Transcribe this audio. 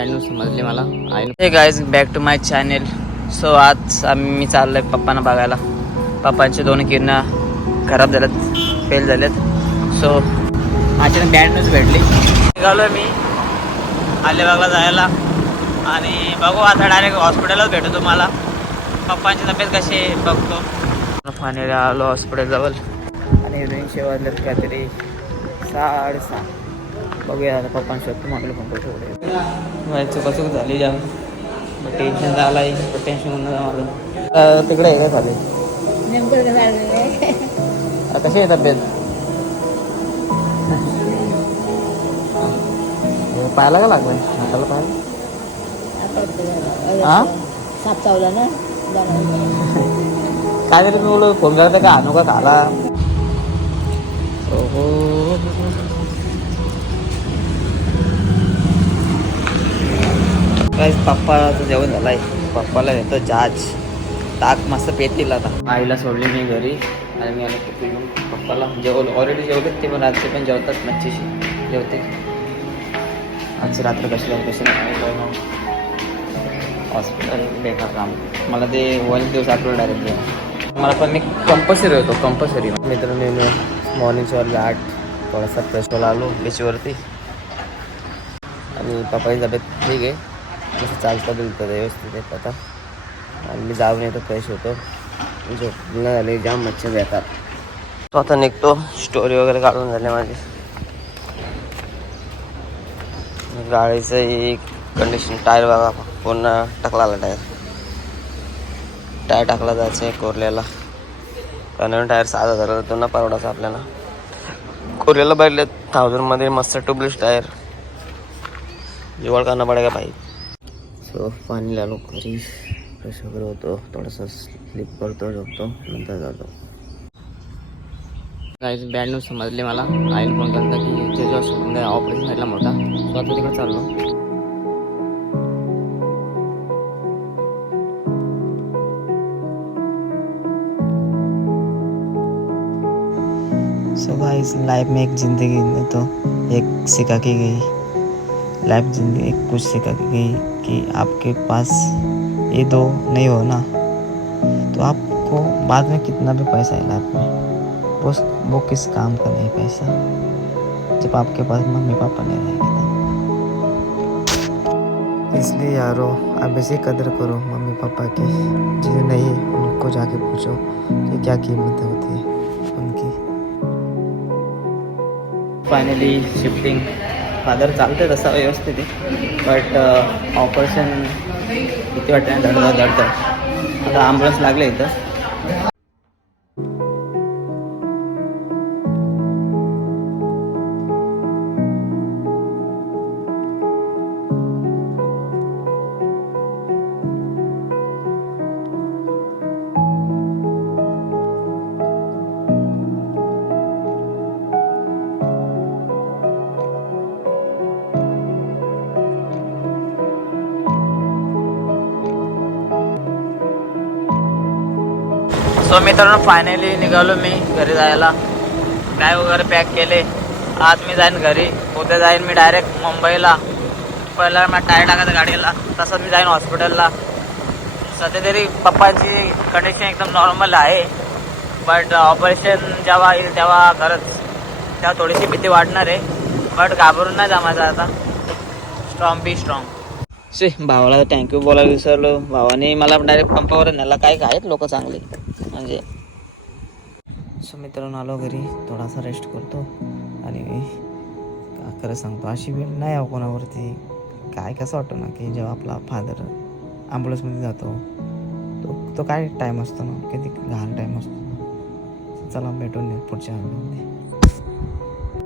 Brand समजले मला. हे guys back to my channel so आज आम्ही मी चाललोय पप्पांना बघायला. पप्पांचे दोन किरणं खराब झाल्यात फेल झाल्यात सो अचानक बॅड न्यूज भेटली. निघालो मी अलिबागला जायला. आणि बघू आता डायरेक्ट हॉस्पिटलच भेटू तुम्हाला. पप्पांची तब्येत कशी आहे? बघतो. फायनली आलो हॉस्पिटल जवळ. आणि दोनशे वाजल्यात काहीतरी. साडेसहा. बघूया आता पप्पा शोधतो मागले फोन करतो माझी चुकाचूक झाली जाम. टेन्शन झालं आहे टेन्शन माझं तिकडे आहे काय झालेलं आता कशी आहे तब्येत? पाहायला का लागलं? हाताला पाहायला? हा? साप चावला ना? काय तरी मी बोलू फोन करते का? आणू का खाला? काय पप्पाचं जेवण झालंय. पप्पाला येतो जहाज ताक मस्त पेतील आता. आईला सोडली मी घरी. आणि मी आलो पप्पाला जेवलो. ऑलरेडी जेवलेत ते पण रात्री पण जेवतात मच्छीशी. जेवते. आज रात्र कशी आहे कशी नाही हॉस्पिटल बेकार काम. मला ते वन दिवस आठवलं डायरेक्ट मला पण मी कंपल्सरी होतो कंपल्सरी मित्रांनी मी मॉर्निंगच्या आठ. थोडासा फ्रेश आलो बीचवरती आणि पप्पाची तब्येत ठीक आहे. जसं चालतं बिलतं ते व्यवस्थित येत आता आणि मी जाऊन येतो फ्रेश होतो. म्हणजे झोप न झाले जाम मच्छर येतात. तो आता निघतो. स्टोरी वगैरे काढून झाले माझी. गाडीचं एक कंडिशन टायर बघा पूर्ण टाकला आला टायर. टायर टाकला जायचं आहे कोरल्याला कारण टायर सात हजाराला तो ना परवडाचा आपल्याला. कोरल्याला बैठले थाउजंडमध्ये मस्त ट्यूबलेस टायर. जुगाड करणं पडेगा पाहिजे. सो पाणी आलो घरी. फ्रेश वगैरे होतो. थोडासा स्लीप करतो झोपतो नंतर जातो. काहीच बॅड न्यूज समजली मला. आईने फोन केला की जे जो ऑपरेशन झाला मोठा तो आता तिकडे चाललो. सो गाइस लाइफ में एक ज़िंदगी में तो एक सिखा के गई। लाइफ ज़िंदगी कुछ सिखा गई कि आपके पास ये दो नहीं हो ना। तो आपको बाद में कितना भी पैसा है लाइफ में, वो वो किस काम का नहीं पैसा? जब आपके पास मम्मी पापा नहीं रहेंगे इसलिए यारो, आप ऐसे कदर करो मम्मी पापा की, जिन्हें नहीं, उनको जाके पूछो कि क्या कीमत होती है उनकी फाइनली शिफ्टिंग फादर चालते तसा व्यवस्थित आहे. बट ऑपरेशन uh, किती वाटतं? धड धड आता ॲम्ब्युलन्स लागले इथं. सो मित्रांनो फायनली निघालो मी घरी जायला. बॅग वगैरे पॅक केले. आज मी जाईन घरी. उद्या जाईन मी डायरेक्ट मुंबईला. पहिला मला टायर टाकायचं गाडीला. तसंच मी जाईन हॉस्पिटलला सध्या तरी पप्पाची कंडिशन एकदम नॉर्मल आहे. बट ऑपरेशन uh, जेव्हा येईल तेव्हा खरंच तेव्हा थोडीशी भीती वाटणार आहे. बट घाबरून नाही जमायचं आता. स्ट्रॉंग बी स्ट्रॉंग शे भावाला थँक्यू बोलायला विसरलो. भावाने मला डायरेक्ट पंपावर नेला. काय काय आहेत लोक चांगले? म्हणजे सो मित्रांनो आलो घरी. थोडासा रेस्ट करतो. आणि का खरं सांगतो अशी वेळ नाही आहे कोणावरती. काय कसं वाटतं ना की जेव्हा आपला फादर ॲम्ब्युलन्समध्ये जातो तो तो काय टाईम असतो ना? किती घाण टाईम असतो. चला भेटून पुढच्या आठवड्यामध्ये